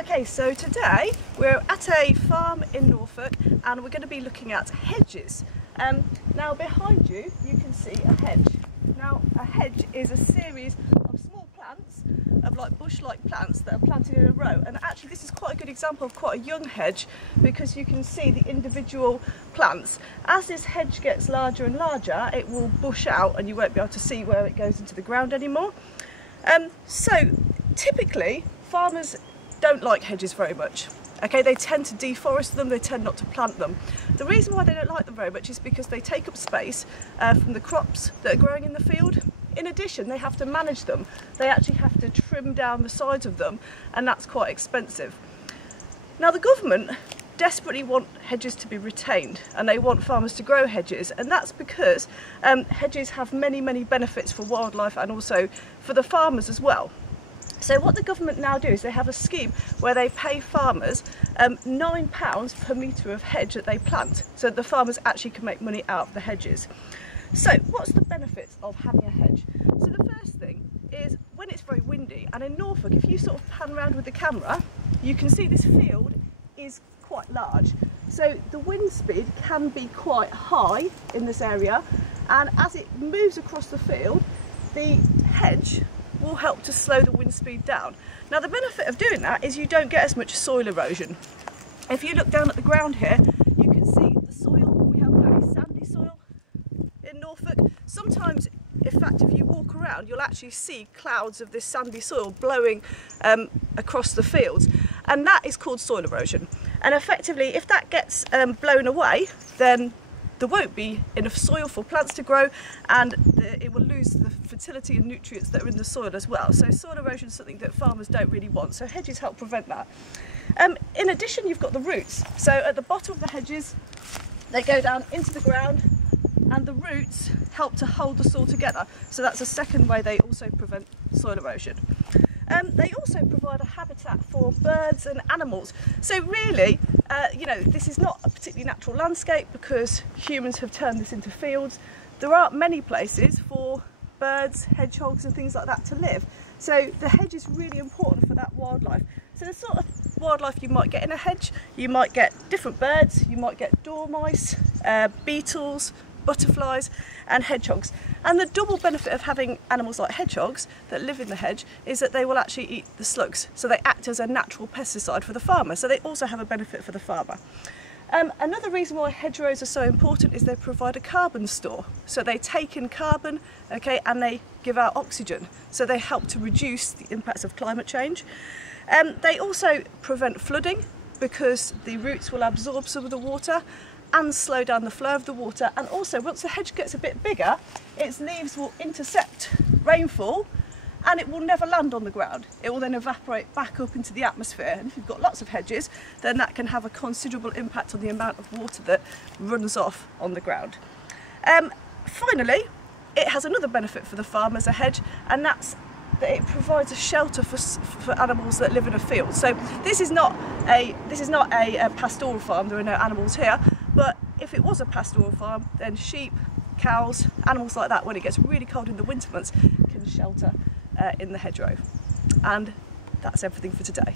Okay, so today we're at a farm in Norfolk and we're going to be looking at hedges. Now behind you, you can see a hedge. Now a hedge is a series of small plants, of like bush-like plants that are planted in a row, and actually this is quite a good example of quite a young hedge because you can see the individual plants. As this hedge gets larger and larger, it will bush out and you won't be able to see where it goes into the ground anymore. So typically farmers don't like hedges very much. Okay, they tend to deforest them, they tend not to plant them. The reason why they don't like them very much is because they take up space from the crops that are growing in the field. In addition, they have to manage them. They actually have to trim down the sides of them, and that's quite expensive. Now the government desperately want hedges to be retained, and they want farmers to grow hedges, and that's because hedges have many benefits for wildlife and also for the farmers as well. So what the government now do is they have a scheme where they pay farmers £9 per metre of hedge that they plant, so that the farmers actually can make money out of the hedges. So what's the benefits of having a hedge? So the first thing is when it's very windy, and in Norfolk, if you sort of pan around with the camera, you can see this field is quite large. So the wind speed can be quite high in this area, and as it moves across the field, the hedge will help to slow the wind speed down. Now the benefit of doing that is you don't get as much soil erosion. If you look down at the ground here, you can see the soil. We have very sandy soil in Norfolk. Sometimes, in fact, if you walk around, you'll actually see clouds of this sandy soil blowing across the fields, and that is called soil erosion. And effectively, if that gets blown away, then there won't be enough soil for plants to grow, and it will lose the fertility and nutrients that are in the soil as well. So soil erosion is something that farmers don't really want, so hedges help prevent that. In addition, you've got the roots. So at the bottom of the hedges, they go down into the ground, and the roots help to hold the soil together. So that's a second way they also prevent soil erosion. They also provide a habitat for birds and animals. So really, you know, this is not a particularly natural landscape because humans have turned this into fields. There aren't many places for birds, hedgehogs and things like that to live. So the hedge is really important for that wildlife. So the sort of wildlife you might get in a hedge, you might get different birds, you might get dormice, beetles, butterflies and hedgehogs. And the double benefit of having animals like hedgehogs that live in the hedge is that they will actually eat the slugs. So they act as a natural pesticide for the farmer. So they also have a benefit for the farmer. Another reason why hedgerows are so important is they provide a carbon store. So they take in carbon, okay, and they give out oxygen. So they help to reduce the impacts of climate change. They also prevent flooding because the roots will absorb some of the water and slow down the flow of the water, and also once the hedge gets a bit bigger, its leaves will intercept rainfall and it will never land on the ground. It will then evaporate back up into the atmosphere, and if you've got lots of hedges, then that can have a considerable impact on the amount of water that runs off on the ground. Finally, it has another benefit for the farm as a hedge, and that's that it provides a shelter for animals that live in a field. So this is not a pastoral farm, there are no animals here, but if it was a pastoral farm, then sheep, cows, animals like that, when it gets really cold in the winter months, can shelter in the hedgerow. And that's everything for today.